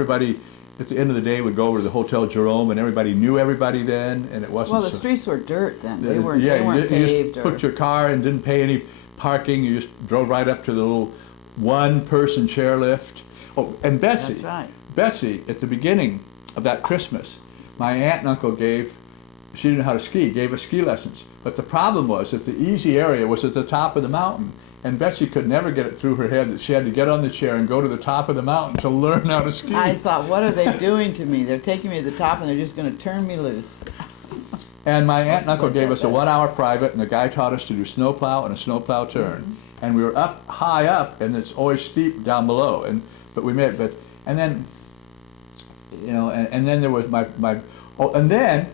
Everybody at the end of the day would go over to the Hotel Jerome, and everybody knew everybody then, and it wasn't. Well, the streets were dirt then. They weren't. Yeah, they weren't you paved. just put your car and didn't pay any parking. You just drove right up to the little one-person chairlift. Oh, and Betsy. That's right. Betsy, at the beginning of that Christmas, my aunt and uncle gave. She didn't know how to ski. Gave us ski lessons. But the problem was that the easy area was at the top of the mountain. And Betsy could never get it through her head that she had to get on the chair and go to the top of the mountain to learn how to ski. I thought, what are they doing to me? They're taking me to the top and they're just going to turn me loose. And my aunt and uncle gave us a 1-hour private, and the guy taught us to do snowplow and a snowplow turn. Mm-hmm. And we were up high up, and it's always steep down below. But we made it. And then, you know, and then there was and then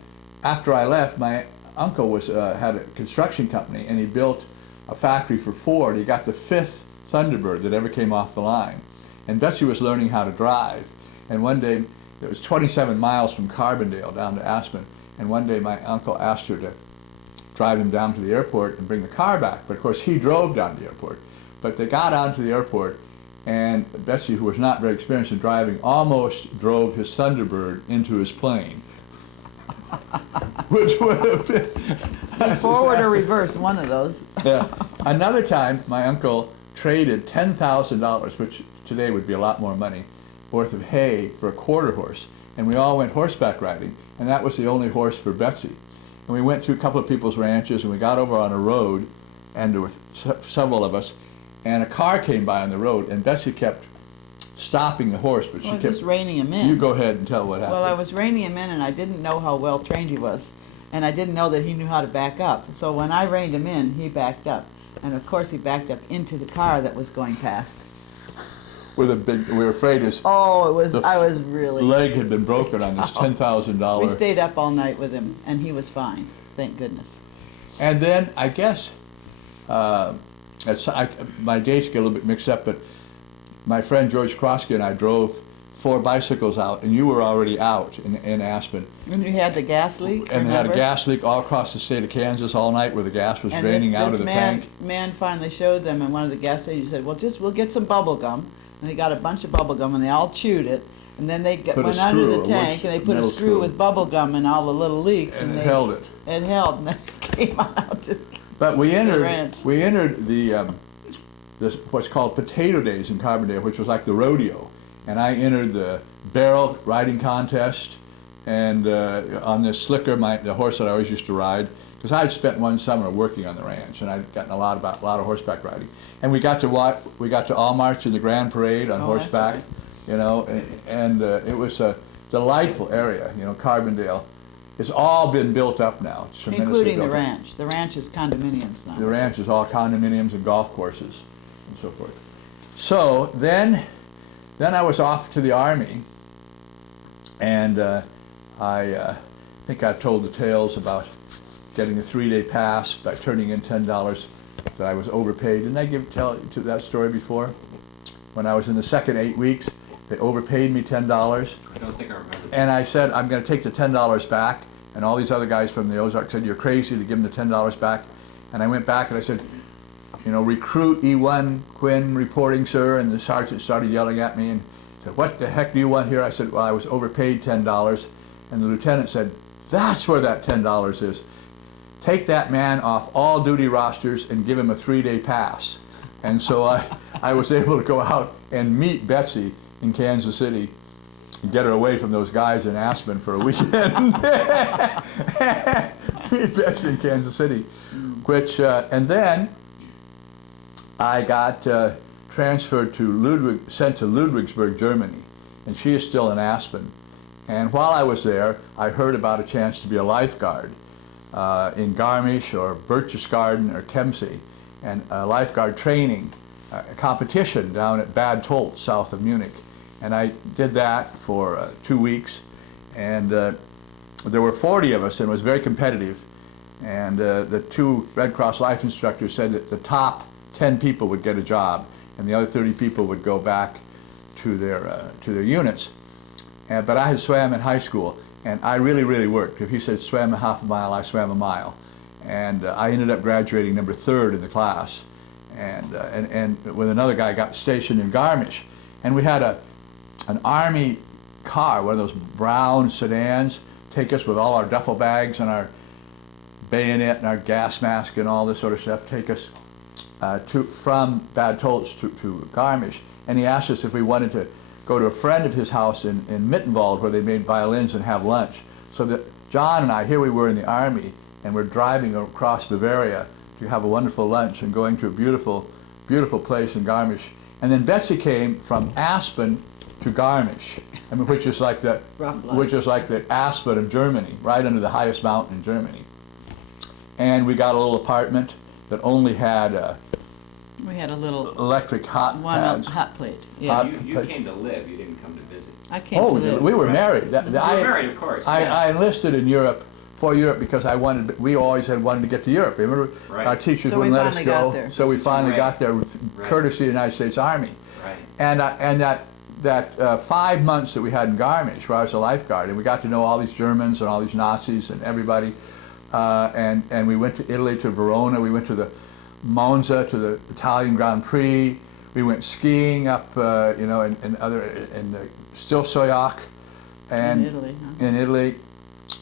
after I left, my uncle had a construction company, and he built a factory for Ford. He got the 5th Thunderbird that ever came off the line. And Betsy was learning how to drive. And one day, it was 27 miles from Carbondale down to Aspen. And one day my uncle asked her to drive him down to the airport and bring the car back. But of course he drove down to the airport. But they got onto the airport, and Betsy, who was not very experienced in driving, almost drove his Thunderbird into his plane. Which would have been forward or reverse, one of those. Yeah. Another time, my uncle traded $10,000, which today would be a lot more money, worth of hay for a quarter horse. And we all went horseback riding, and that was the only horse for Betsy. And we went through a couple of people's ranches, and we got over on a road, and there were several of us, and a car came by on the road, and Betsy kept stopping the horse, but she kept just reining him in. You go ahead and tell what happened. Well, I was reining him in, and I didn't know how well trained he was, and I didn't know that he knew how to back up. So when I reined him in, he backed up, and of course he backed up into the car that was going past. With a big, we were afraid his. Oh, it was. I was really. Leg had been broken on this $10,000. We stayed up all night with him, and he was fine. Thank goodness. And then I guess my dates get a little bit mixed up, but my friend George Krosky and I drove 4 bicycles out, and you were already out in Aspen. And you had the gas leak. And remember? they had a gas leak all across the state of Kansas all night, where the gas was draining out of the tank. Man finally showed them in one of the gas stations. He said, "Well, we'll get some bubble gum." And they got a bunch of bubble gum, and they all chewed it. And then they went under the tank, and they put a screw with bubble gum in all the little leaks, and it held it. It held, and then it came out to But we entered. the ranch. We entered the what's called Potato Days in Carbondale, which was like the rodeo. And I entered the barrel riding contest, and on this Slicker, the horse that I always used to ride, because I had spent one summer working on the ranch, and I'd gotten a lot of horseback riding. And we got to all march in the Grand Parade on horseback, you know, and it was a delightful area, you know. Carbondale, it's all been built up now. It's including the ranch. The ranch is condominiums now. The ranch is all condominiums and golf courses and so forth. So then I was off to the Army, and I think I've told the tales about getting a 3-day pass by turning in $10 that I was overpaid. Didn't I tell you that story before? When I was in the second 8 weeks, they overpaid me $10. I don't think I remember that. And I said, I'm going to take the $10 back. And all these other guys from the Ozarks said, you're crazy to give them the $10 back. And I went back and I said, you know, recruit E1 Quinn reporting, sir. And the sergeant started yelling at me and said, what the heck do you want here? I said, well, I was overpaid $10. And the lieutenant said, that's where that $10 is. Take that man off all duty rosters and give him a 3-day pass. And so I was able to go out and meet Betsy in Kansas City and get her away from those guys in Aspen for a weekend. Meet Betsy in Kansas City, which, and then I got transferred to sent to Ludwigsburg, Germany, and she is still in Aspen. And while I was there, I heard about a chance to be a lifeguard in Garmisch or Berchtesgaden or Temse, and a lifeguard training a competition down at Bad Tolz, south of Munich. And I did that for 2 weeks, and there were 40 of us, and it was very competitive. And the 2 Red Cross life instructors said that the top 10 people would get a job, and the other 30 people would go back to their units. But I had swam in high school, and I really, really worked. If he said swam a half a mile, I swam a mile. And I ended up graduating number 3rd in the class. And with another guy got stationed in Garmisch. And we had an Army car, one of those brown sedans, take us with all our duffel bags and our bayonet and our gas mask and all this sort of stuff, take us from Bad Tolz to Garmisch. And he asked us if we wanted to go to a friend of his house in Mittenwald where they made violins and have lunch. So that John and I, here we were in the army, and we're driving across Bavaria to have a wonderful lunch and going to a beautiful, beautiful place in Garmisch. And then Betsy came from Aspen to Garmisch, I mean, which is like the Aspen of Germany, right under the highest mountain in Germany. And we got a little apartment that only had we had a little electric hot pads. hot plate. Yeah. You came to live. You didn't come to visit. I came to live. We were married. You were married, of course. I enlisted in Europe for Europe because we always had wanted to get to Europe. Remember, right. Our teachers So wouldn't let us go, there. so we finally got there with Right. courtesy of the United States Army. Right. And that 5 months that we had in Garmisch, where I was a lifeguard, and we got to know all these Germans and all these Nazis and everybody. And we went to Italy, to Verona. We went to the Monza, to the Italian Grand Prix. We went skiing up, in Stilsoyak, and In Italy, huh? in Italy.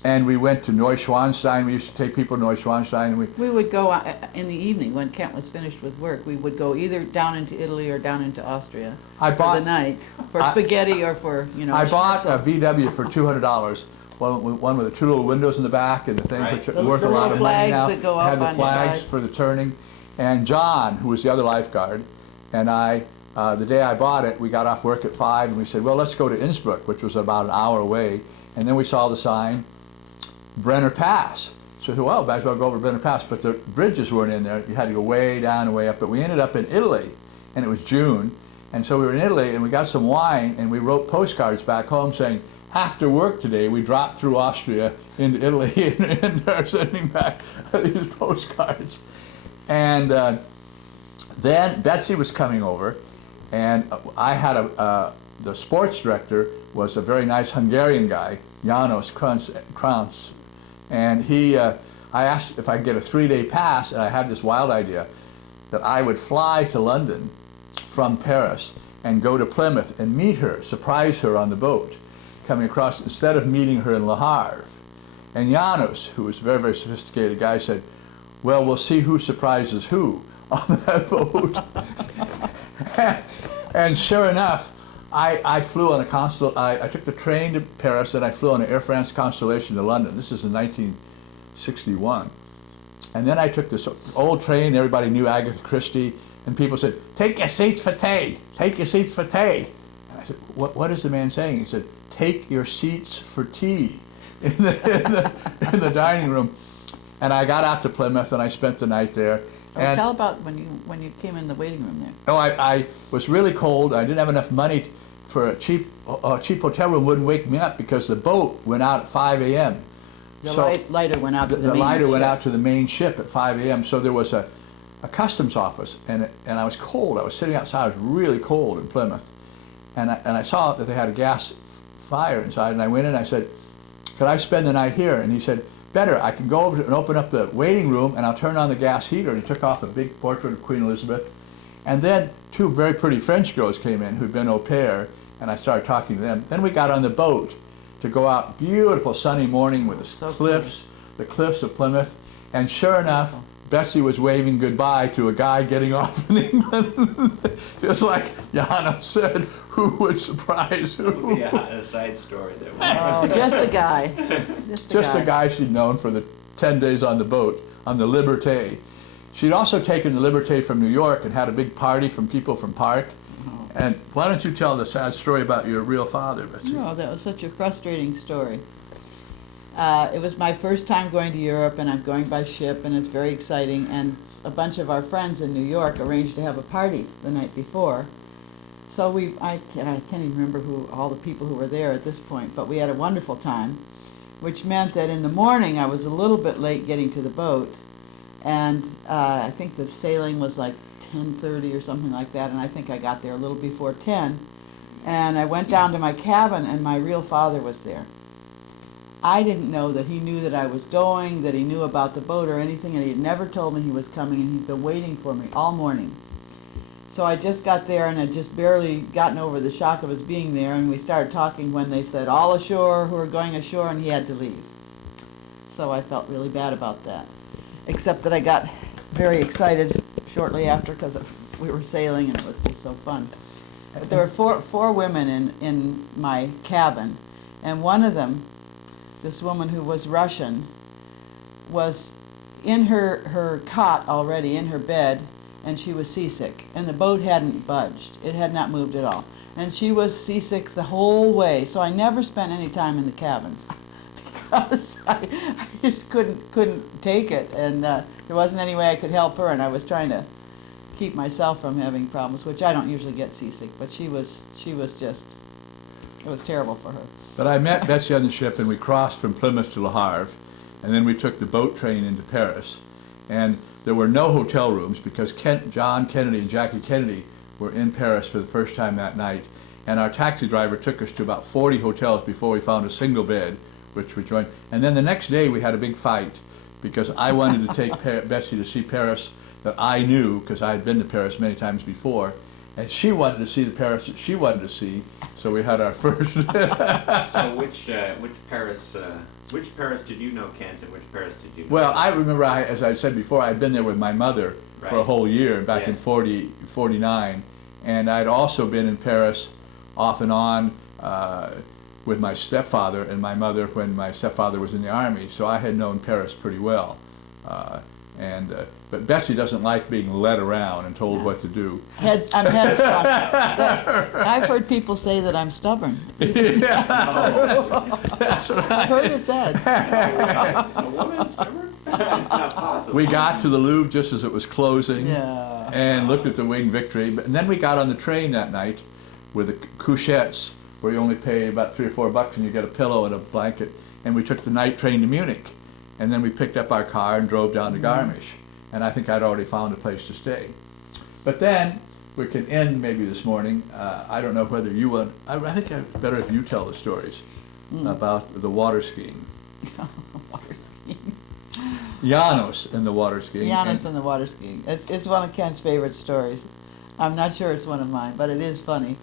And we went to Neuschwanstein. We used to take people to Neuschwanstein. And We would go in the evening when Kent was finished with work. We would go either down into Italy or down into Austria for the night for spaghetti or for I bought a schnitzel. VW for $200. One with the two little windows in the back and the thing, Right. which are The worth a lot little of money flags now. that go Had up the on the flags sides. for the turning. And John, who was the other lifeguard, and I, the day I bought it, we got off work at 5 and we said, well, let's go to Innsbruck, which was about an hour away. And then we saw the sign, Brenner Pass. So we said, well, might as well go over Brenner Pass. But the bridges weren't in there. You had to go way down and way up. But we ended up in Italy, and it was June. And so we were in Italy, and we got some wine, and we wrote postcards back home saying, after work today, we dropped through Austria into Italy, and they're sending back these postcards. And then Betsy was coming over, and I had the sports director was a very nice Hungarian guy, Janos Kranz, and I asked if I could get a 3-day pass, and I had this wild idea that I would fly to London from Paris and go to Plymouth and meet her, surprise her on the boat, coming across, instead of meeting her in Le Havre. And Janos, who was a very, very sophisticated guy, said, well, we'll see who surprises who on that boat. And sure enough, I flew on I took the train to Paris, and I flew on an Air France Constellation to London. This is in 1961. And then I took this old train, everybody knew Agatha Christie, and people said, take your seats for tea, take your seats for tea. And I said, what is the man saying? He said, take your seats for tea in the dining room. And I got out to Plymouth, and I spent the night there. And tell about when you came in the waiting room there. Oh, I was really cold. I didn't have enough money for a cheap hotel room. Wouldn't wake me up because the boat went out at 5 a.m. The lighter went out to the main The lighter went ship. out to the main ship at 5 a.m. So there was a customs office, and I was cold. I was sitting outside. I was really cold in Plymouth, and I saw that they had a gas fire inside. And I went in. I said, "Could I spend the night here?" And he said, better, I can go over and open up the waiting room, and I'll turn on the gas heater. And he took off a big portrait of Queen Elizabeth. And then 2 very pretty French girls came in who'd been au pair, and I started talking to them. Then we got on the boat to go out, beautiful sunny morning with the cliffs of Plymouth. And sure enough, Betsy was waving goodbye to a guy getting off in England. Just like Jana said, who would surprise who? Yeah, a side story there. Oh, just a guy. Just a guy she'd known for the 10 days on the boat, on the Liberté. She'd also taken the Liberté from New York and had a big party from people from Park. Oh. And why don't you tell the sad story about your real father, Betsy? No, that was such a frustrating story. It was my first time going to Europe, and I'm going by ship, and it's very exciting. And a bunch of our friends in New York arranged to have a party the night before. So I can't even remember all the people who were there at this point, but we had a wonderful time, which meant that in the morning I was a little bit late getting to the boat, and I think the sailing was like 10:30 or something like that, and I think I got there a little before 10, and I went down to my cabin, and my real father was there. I didn't know that he knew that I was going, that he knew about the boat or anything, and he had never told me he was coming, and he'd been waiting for me all morning. So I just got there and had just barely gotten over the shock of us being there, and we started talking when they said, all ashore who are going ashore, and he had to leave. So I felt really bad about that. Except that I got very excited shortly after because we were sailing and it was just so fun. But there were four women in my cabin, and one of them, this woman who was Russian, was in her cot already, in her bed, and she was seasick, and the boat hadn't budged. It had not moved at all. And she was seasick the whole way, so I never spent any time in the cabin because I just couldn't take it, and there wasn't any way I could help her, and I was trying to keep myself from having problems, which I don't usually get seasick, but she was just, it was terrible for her. But I met Betsy on the ship, and we crossed from Plymouth to Le Havre, and then we took the boat train into Paris. And there were no hotel rooms because John Kennedy and Jackie Kennedy were in Paris for the first time that night. And our taxi driver took us to about 40 hotels before we found a single bed, which we joined. And then the next day we had a big fight because I wanted to take Betsy to see Paris that I knew because I had been to Paris many times before. And she wanted to see the Paris that she wanted to see, so we had our first. So which Paris did you know, Kent, and which Paris did you know? Well, I remember, as I said before, I'd been there with my mother for a whole year back in 49, and I'd also been in Paris off and on with my stepfather and my mother when my stepfather was in the Army, so I had known Paris pretty well. But Betsy doesn't like being led around and told what to do. I'm headstrong. I've heard people say that I'm stubborn. That's right. I've heard it said. A woman stubborn? It's not possible. We got to the Louvre just as it was closing Yeah. and looked at the Winged Victory. And then we got on the train that night with the couchettes where you only pay about $3 or $4 and you get a pillow and a blanket. And we took the night train to Munich. And then we picked up our car and drove down to Garmisch. And I think I'd already found a place to stay. But then, we can end maybe this morning. I don't know whether you want, I think it's better if you tell the stories about the water skiing. Water skiing. Janos and the water skiing. Janos and the water skiing. It's one of Ken's favorite stories. I'm not sure it's one of mine, but it is funny.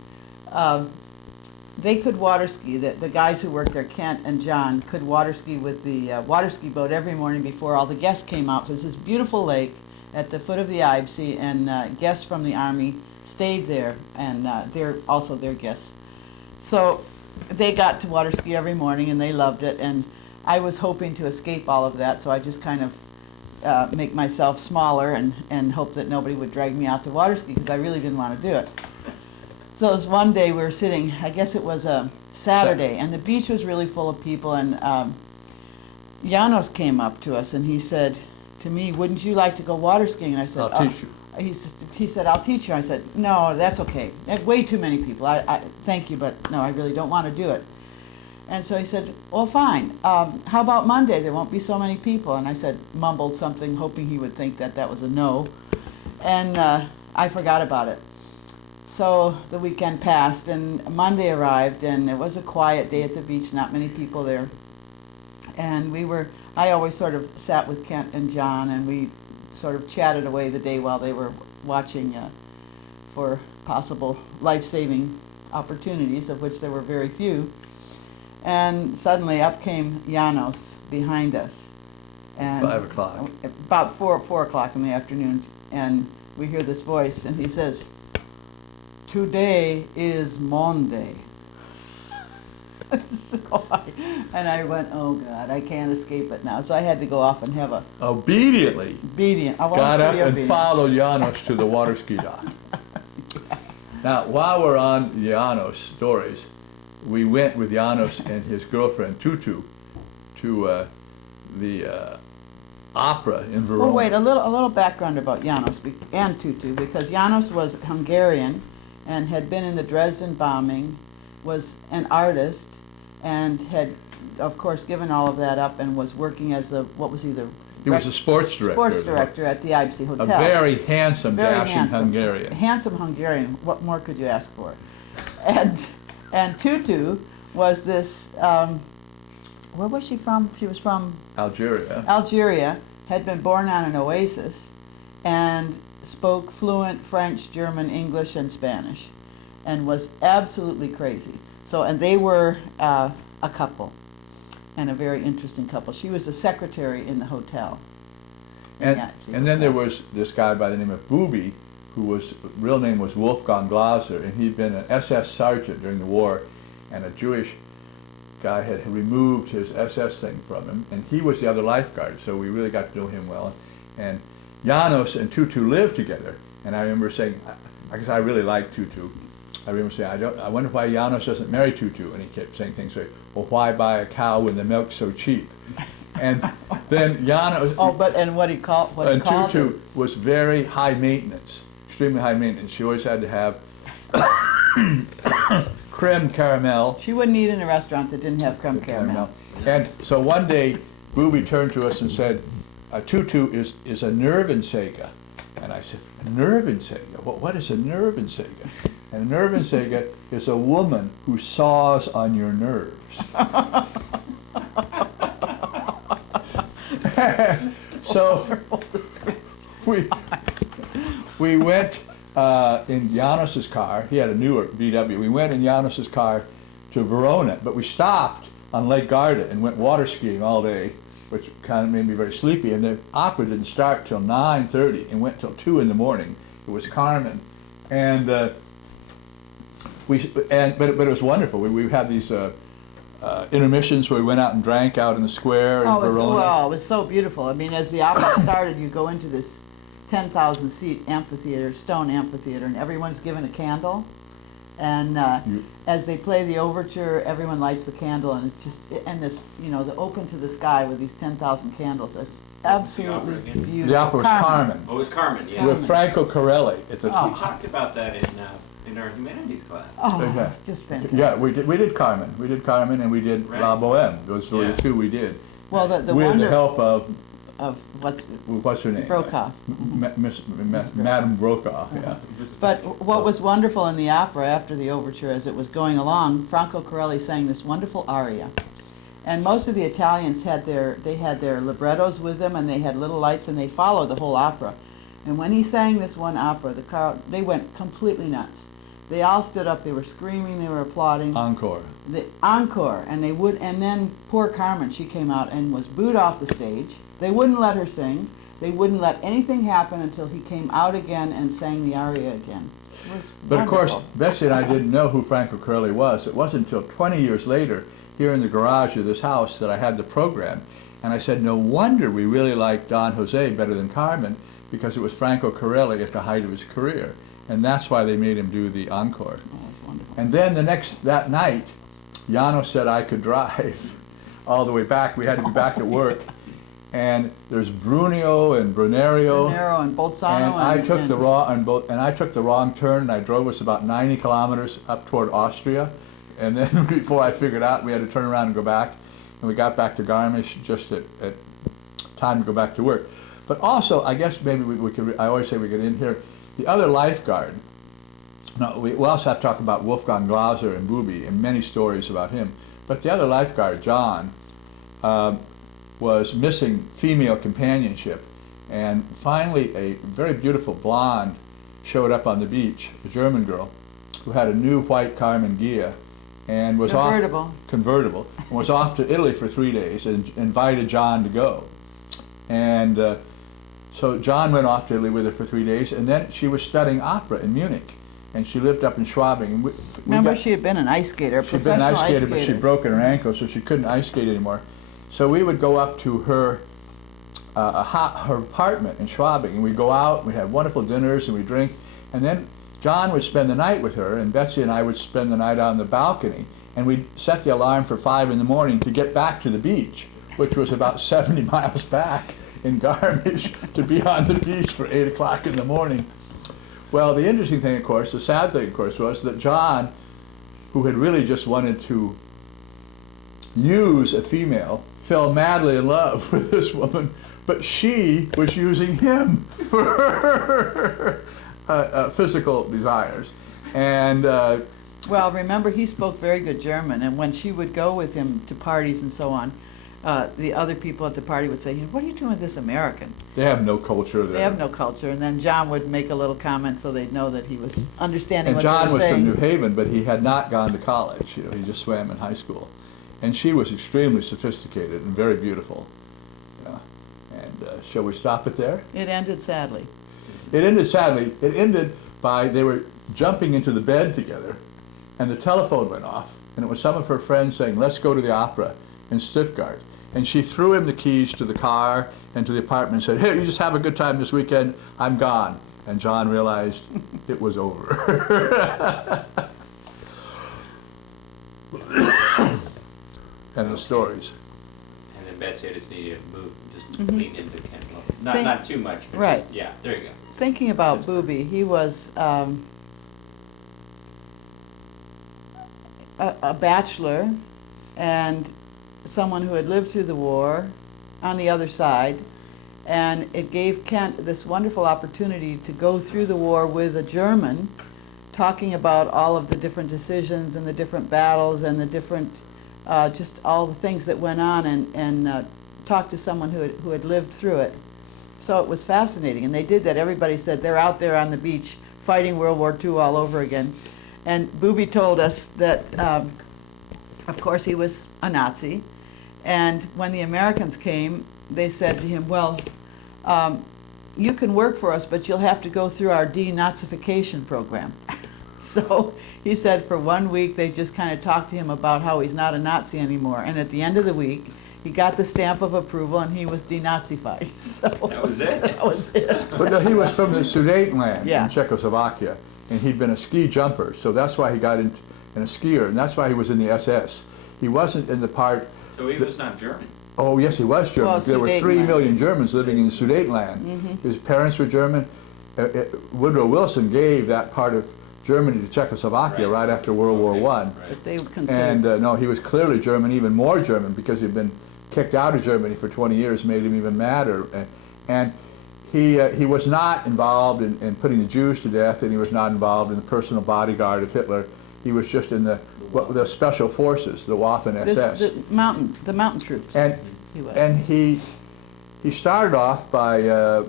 They could water ski. The guys who worked there, Kent and John, could water ski with the water ski boat every morning before all the guests came out. There's this beautiful lake at the foot of the Eibsee, and guests from the Army stayed there, and they're also their guests. So they got to water ski every morning, and they loved it. And I was hoping to escape all of that, so I just kind of make myself smaller and hope that nobody would drag me out to water ski because I really didn't want to do it. So it was one day we were sitting, I guess it was a Saturday, and the beach was really full of people, and Janos came up to us and he said to me, "Wouldn't you like to go water skiing?" And I said, I'll teach you. He said, "I'll teach you." I said, "No, that's okay. There's way too many people. I thank you, but no, I really don't want to do it." And so he said, "Well, fine. How about Monday? There won't be so many people." And I said, mumbled something, hoping he would think that that was a no. And I forgot about it. So the weekend passed, and Monday arrived, and it was a quiet day at the beach, not many people there. And I always sort of sat with Kent and John, and we sort of chatted away the day while they were watching for possible life-saving opportunities, of which there were very few. And suddenly up came Janos behind us. And 5 o'clock. About 4 o'clock in the afternoon, and we hear this voice, and he says, "Today is Monday." And I went, "Oh God, I can't escape it now." So I had to go off and have a Obediently obedient. I got up pretty and obedient. followed Janos to the water ski dock. Now, while we're on Janos stories, we went with Janos and his girlfriend Tutu to the opera in Verona. Oh wait, a little background about Janos and Tutu, because Janos was Hungarian and had been in the Dresden bombing, was an artist, and had, of course, given all of that up and was working as He was a sports director. Sports director at the Eibsee Hotel. A very handsome, dashing handsome Hungarian. Handsome Hungarian. What more could you ask for? And Tutu was this. Where was she from? She was from Algeria. Algeria. Had been born on an oasis, and spoke fluent French, German, English, and Spanish, and was absolutely crazy. So, and they were a couple, and a very interesting couple. She was the secretary in the hotel. And then there was this guy by the name of Booby, who was, real name was Wolfgang Glaser, and he'd been an SS sergeant during the war, and a Jewish guy had removed his SS thing from him, and he was the other lifeguard, so we really got to know him well. And Janos and Tutu lived together, and I remember saying, because I really liked Tutu, I remember saying, I wonder why Janos doesn't marry Tutu, and he kept saying things like, well, why buy a cow when the milk's so cheap? And then Janos, and what he called Tutu her? was very high maintenance, extremely high maintenance. She always had to have creme caramel. She wouldn't eat in a restaurant that didn't have creme caramel. And so one day, Booby turned to us and said, Tutu is a Nervensega. And I said, a Nervensega? What is a Nervensega? And a Nervensega is a woman who saws on your nerves. So we went in Janos's car. He had a newer VW. We went in Janos's car to Verona, but we stopped on Lake Garda and went water skiing all day, which kind of made me very sleepy. And the opera didn't start till 9:30 and went till 2 in the morning. It was Carmen, and but it was wonderful. We had these intermissions where we went out and drank out in the square in Verona. It was so beautiful. I mean, as the opera started, you go into this 10,000 seat amphitheater, stone amphitheater, and everyone's given a candle. And as they play the overture, everyone lights the candle, and it's just, and this, the open to the sky with these 10,000 candles. It's absolutely beautiful. The opera was Carmen. Oh, it was Carmen, yeah. With Franco Corelli. We talked about that in our humanities class. Oh, it's just fantastic. Yeah, we did Carmen. We did Carmen, and we did La Boheme. Those were the two we did. Well, with the help of what's her name? Brokaw. Madame Brokaw, yeah. But what was wonderful in the opera after the overture, as it was going along, Franco Corelli sang this wonderful aria. And most of the Italians had their librettos with them, and they had little lights, and they followed the whole opera. And when he sang this one opera, they went completely nuts. They all stood up, they were screaming, they were applauding. Encore. The encore, and then poor Carmen, she came out and was booed off the stage. They wouldn't let her sing. They wouldn't let anything happen until he came out again and sang the aria again. It was But wonderful. of course, Betsy and I didn't know who Franco Corelli was. It wasn't until 20 years later, here in the garage of this house, that I had the program. And I said, no wonder we really liked Don Jose better than Carmen, because it was Franco Corelli at the height of his career. And that's why they made him do the encore. Oh, that's wonderful. And then that night, Janos said I could drive all the way back. We had to be back at work. And there's Brunio and Brunerio. Brunero and Bolzano. And I took the wrong turn, and I drove us about 90 kilometers up toward Austria. And then before I figured out, we had to turn around and go back. And we got back to Garmisch just at time to go back to work. But also, I guess maybe we could, I always say we get in here, the other lifeguard. Now, we also have to talk about Wolfgang Glaser and Booby and many stories about him. But the other lifeguard, John, was missing female companionship. And finally, a very beautiful blonde showed up on the beach, a German girl, who had a new white Carmen Ghia and was convertible, and was off to Italy for 3 days and invited John to go. And so John went off to Italy with her for 3 days, and then she was studying opera in Munich, and she lived up in Schwabing. And Remember, she had been an ice skater, she'd been an ice skater, but she'd broken her ankle, so she couldn't ice skate anymore. So we would go up to her her apartment in Schwabing, and we'd go out, we'd have wonderful dinners, and we'd drink, and then John would spend the night with her, and Betsy and I would spend the night out on the balcony, and we'd set the alarm for 5 in the morning to get back to the beach, which was about 70 miles back in Garmisch, to be on the beach for 8 o'clock in the morning. Well, the interesting thing, of course, the sad thing, of course, was that John, who had really just wanted to use a female, fell madly in love with this woman, but she was using him for her physical desires. And well, remember, he spoke very good German, and when she would go with him to parties and so on, the other people at the party would say, "What are you doing with this American? They have no culture there. They have no culture." And then John would make a little comment so they'd know that he was understanding And what John they were was from saying. New Haven, but he had not gone to college. You know, he just swam in high school. And she was extremely sophisticated and very beautiful. Yeah. And shall we stop it there? It ended sadly. It ended sadly. It ended by they were jumping into the bed together, and the telephone went off, and it was some of her friends saying, "Let's go to the opera in Stuttgart." And she threw him the keys to the car and to the apartment and said, "Here, you just have a good time this weekend. I'm gone." And John realized it was over. And the stories. And then Betsy just needed to move, just Mhm. lean into Ken a little. Not, Think- not too much, but Right. just, yeah, there you go. Thinking about Booby, he was a bachelor and someone who had lived through the war on the other side, and it gave Kent this wonderful opportunity to go through the war with a German, talking about all of the different decisions and the different battles and the different, just all the things that went on, and talk to someone who had lived through it. So it was fascinating, and they did that. Everybody said they're out there on the beach fighting World War II all over again. And Booby told us that, of course, he was a Nazi, and when the Americans came, they said to him, "Well, you can work for us, but you'll have to go through our denazification program." So he said for 1 week they just kind of talked to him about how he's not a Nazi anymore, and at the end of the week, he got the stamp of approval and he was denazified. So That was it? That was it. But no, he was from the Sudetenland Yeah. in Czechoslovakia, and he'd been a ski jumper, so that's why he got in a skier, and that's why he was in the SS. He wasn't in the part. So he was not German. Oh yes, he was German. Well, There were 3 Sudetenland. million Germans living in Sudetenland. Mhm. His parents were German. Woodrow Wilson gave that part of Germany to Czechoslovakia Right. right after World War Okay, One. right. But they would consider. And no, he was clearly German, even more German, because he'd been kicked out of Germany for 20 years, made him even madder. And he was not involved in putting the Jews to death, and he was not involved in the personal bodyguard of Hitler. He was just in the special forces, the Waffen SS. the mountain troops. And he was. and he started off by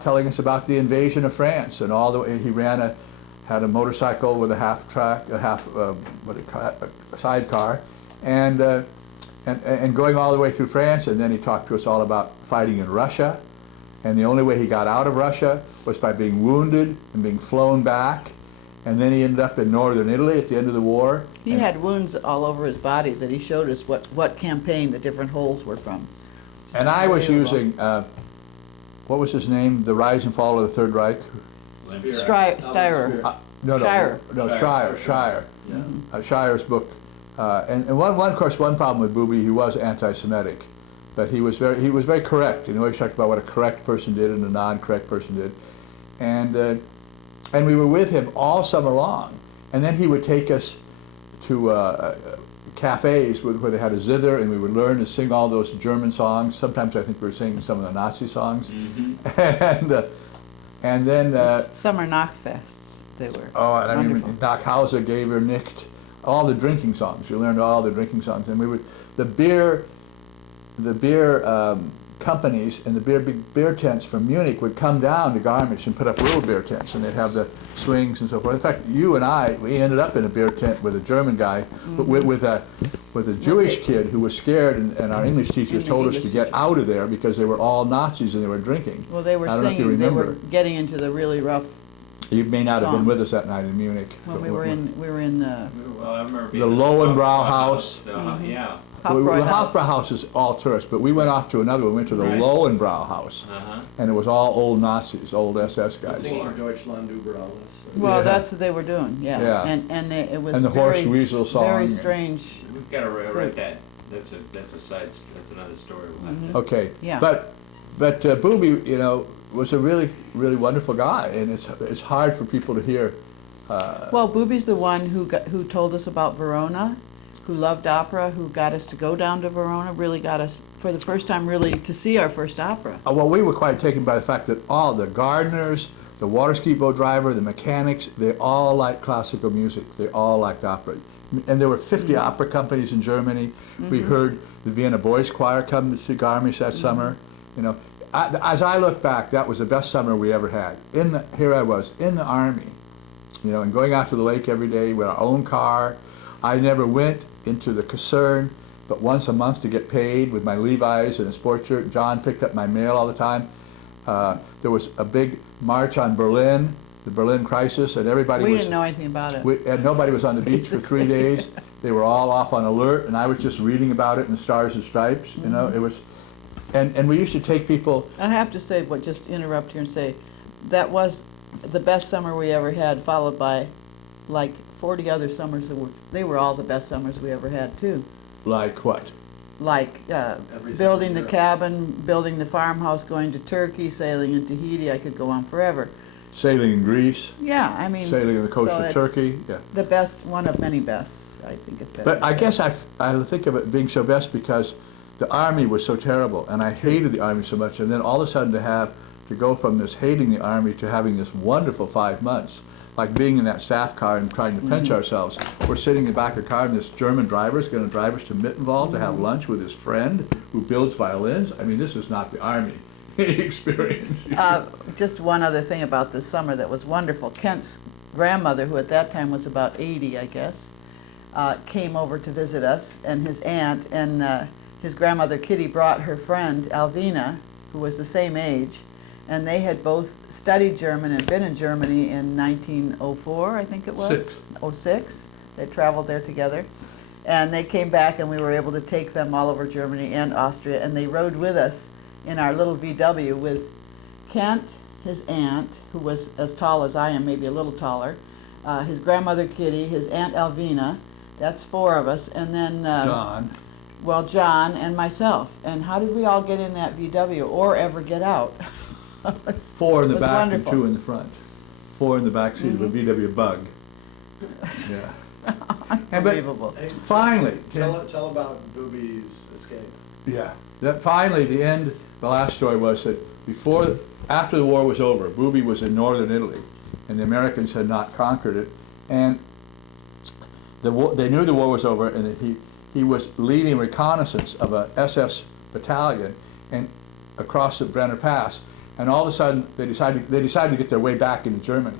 telling us about the invasion of France and all the way he had a motorcycle with a sidecar, and going all the way through France, and then he talked to us all about fighting in Russia, and the only way he got out of Russia was by being wounded and being flown back, and then he ended up in northern Italy at the end of the war. He had wounds all over his body that he showed us what campaign the different holes were from. And I was Unbelievable. using, what was his name, The Rise and Fall of the Third Reich? Steyrer. No, Shire. Shire. Yeah. Shire's book. And one problem with Booby, he was anti-Semitic, but he was very correct. You know, he talked about what a correct person did and a non-correct person did, and we were with him all summer long. And then he would take us to cafes where they had a zither, and we would learn to sing all those German songs. Sometimes I think we were singing some of the Nazi songs, and then. Summer Nachtfests, they were. Oh, and I mean, wonderful. Nachhauser gave her Nicht, all the drinking songs. We learned all the drinking songs, and we would the beer companies and the big beer tents from Munich would come down to Garmisch and put up little beer tents, and they'd have the swings and so forth. In fact, you and we ended up in a beer tent with a German guy, but with a Jewish kid who was scared, and our English teachers And the told us English to get teacher. out of there because they were all Nazis and they were drinking. Well, they were I don't know if you singing. They were remember. getting into the really rough. You may not have been songs. with us that night in Munich. When but we were in Well, I remember The being in Lowenbrau House. Yeah. The Hofbräu House. Hofbräu House is all tourists, but we went off to another one. We went to the Right. Lowenbrau House, Uh-huh. and it was all old Nazis, old SS guys. Singing Deutschland über alles. Well, Yeah. that's what they were doing. Yeah. Yeah. And it was And the very, Horst Weasel song. very and- strange. We've got to write that. That's another story. We'll have to- Okay. Yeah. But Booby, you know, was a really, really wonderful guy, and it's hard for people to hear. Well, Booby's the one who told us about Verona, who loved opera, who got us to go down to Verona, really got us for the first time really to see our first opera. Well, we were quite taken by the fact that all the gardeners, the water ski boat driver, the mechanics, they all liked classical music. They all liked opera. And there were 50 opera companies in Germany. We heard the Vienna Boys Choir come to Garmisch that summer. You know, as I look back, that was the best summer we ever had. Here I was in the Army, you know, and going out to the lake every day with our own car. I never went into the caserne but once a month to get paid with my Levi's and a sports shirt. John picked up my mail all the time. There was a big march on Berlin, the Berlin crisis, and everybody We was... didn't know anything about it. And nobody was on the beach for 3 days. They were all off on alert, and I was just reading about it in Stars and Stripes. You know, it was... And we used to take people... I have to say, just interrupt here and say, that was the best summer we ever had, followed by like 40 other summers they were all the best summers we ever had too. Like what? Like building the cabin, building the farmhouse, going to Turkey, sailing in Tahiti. I could go on forever. Sailing in Greece. Yeah, I mean... Sailing on the coast so of Turkey. Yeah. The best, one of many bests. I think it's better. But to I say. guess I think of it being so best because the Army was so terrible, and I hated the Army so much, and then all of a sudden to go from this hating the Army to having this wonderful 5 months, like being in that staff car and trying to pinch ourselves. We're sitting in the back of the car, and this German driver is going to drive us to Mittenwald to have lunch with his friend who builds violins. I mean, this is not the Army experience. Just one other thing about this summer that was wonderful. Kent's grandmother, who at that time was about 80, I guess, came over to visit us, and his aunt, and his grandmother Kitty brought her friend Alvina, who was the same age, and they had both studied German and been in Germany in 1904, I think it was? 06. They traveled there together. And they came back, and we were able to take them all over Germany and Austria, and they rode with us in our little VW with Kent, his aunt, who was as tall as I am, maybe a little taller, his grandmother Kitty, his aunt Alvina. That's 4 of us, and then John. Well, John and myself. And how did we all get in that VW or ever get out? 4 in the was back wonderful. and 2 in the front. 4 in the back seat of a VW Bug. Yeah. Unbelievable. Hey, Finally, tell about Booby's escape. yeah. That finally, the last story was that after the war was over, Booby was in northern Italy, and the Americans had not conquered it, and they knew the war was over, and that he was leading reconnaissance of a SS battalion and across the Brenner Pass, and all of a sudden they decided to get their way back into Germany,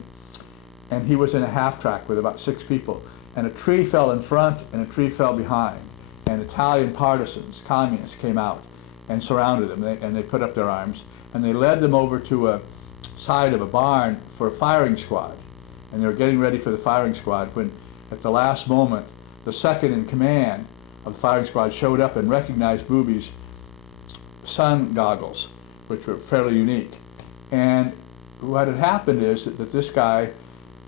and he was in a half-track with about 6 people, and a tree fell in front and a tree fell behind, and Italian partisans, communists, came out and surrounded them, and they put up their arms, and they led them over to a side of a barn for a firing squad, and they were getting ready for the firing squad when, at the last moment, the second in command of the firing squad showed up and recognized Booby's sun goggles, which were fairly unique. And what had happened is that this guy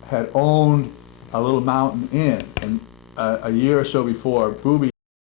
had owned a little mountain inn, and a year or so before, Booby